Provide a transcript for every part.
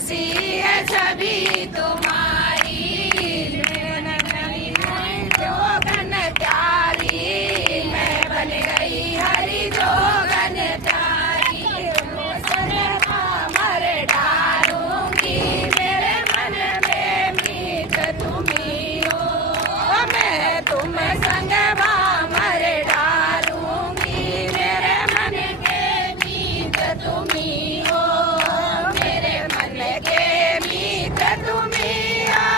हंसी है छवि तुम्हारी, जोगन प्यारी, मैं बन गई हरी जोगन प्यारी। मर डालूंगी मेरे मन में मीत तुम्ही हो, मैं तुम संग मर डालूंगी मेरे मन के मीत तुम्ही हो, मेरे मन के मीत तुम्ही हो,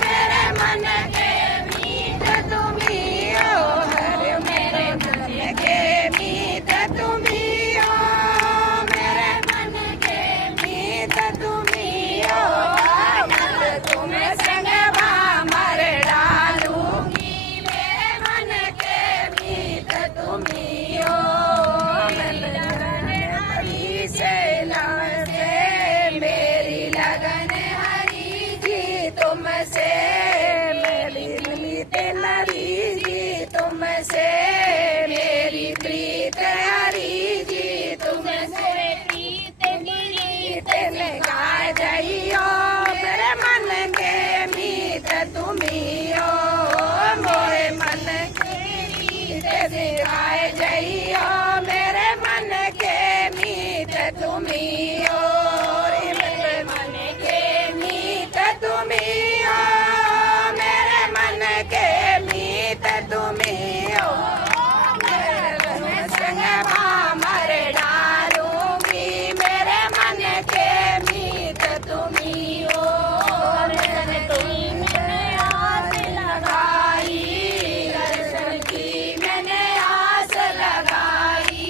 मेरे मन के मीत तुम्ही हो, हर मेरे मन के मीत तुम्ही हो, मेरे मन के मीत तुम्ही हो, तुम संग मर डालूंगी मेरे मन के मीत तुम्ही हो, हरी से लगे मेरी लगन हरी जी तुमसे, मेरी मीत नरी जी तुमसे, मेरी प्रीत हरी जी तुमसे, प्रीत लगा जाइयो मेरे मन के मीत तुम्ही हो, मोरे मन के मीत सिवाय जाइयो मेरे मन के मीत तुम्ही हो, मेरे मन के मीत तुम्ही हो, मेरे मन के मीत तुम्ही हो, तुम संग मर डालूंगी मेरे मन के मीत तुम्ही हो, तुमने आस लगाई दर्शन की मैंने आस लगाई,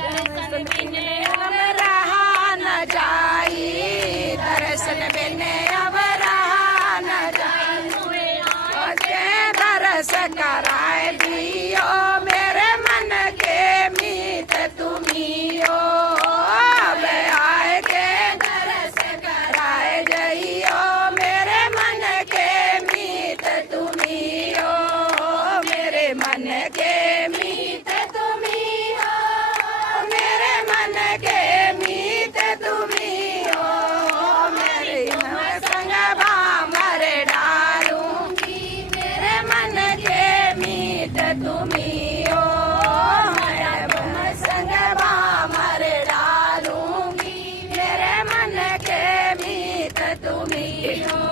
दर्शन बिन अब रहा न जाई, दर्शन बिन अब रहा न जाई, दरस कराए दियो मेरे मन के मीत तुम्ही हो, अब आए के दरस कराए जइयो मेरे मन के मीत तुम्ही हो, मेरे मन के मीत तुम्ही हो, मेरे मन के मीत तुम्ही हो, मेरे संग मर डालूंगी मेरे मन के मीत तुम्ही हो, मैं संग मर डालूंगी मेरे मन के मीत तुम्ही हो,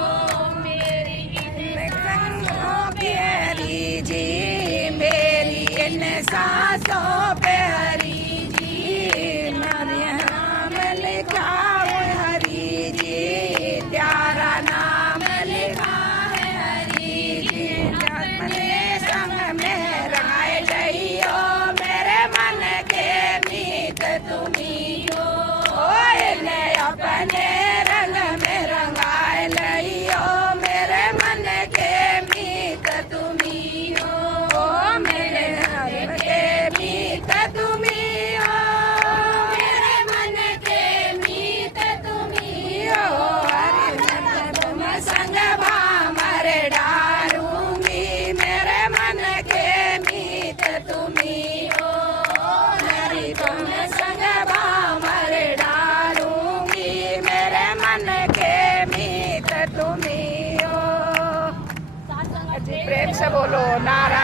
मेरी संगों प्यारी जी, मेरी इन सांसों पे हरी जी, मेरे नाम लिखा है हरी जी, प्यारा नाम लिखा है हरी जी, अपने संग में राय जइयो मेरे मन के मीत तुम्ही हो, इन्हें अपने रंग में रंगाए लइयो मेरे मन के मीत तुम्ही हो, मेरे मन के मीत तुम्ही हो, मेरे मन के मीत तुम्ही हो, हरे मन तुम संग मर डालूंगी मेरे मन के मीत तुम्ही हो, हरि तुम संग मर डालूंगी मेरे मन के मीत तुम्ही हो। प्रेम से बोलो नारायण।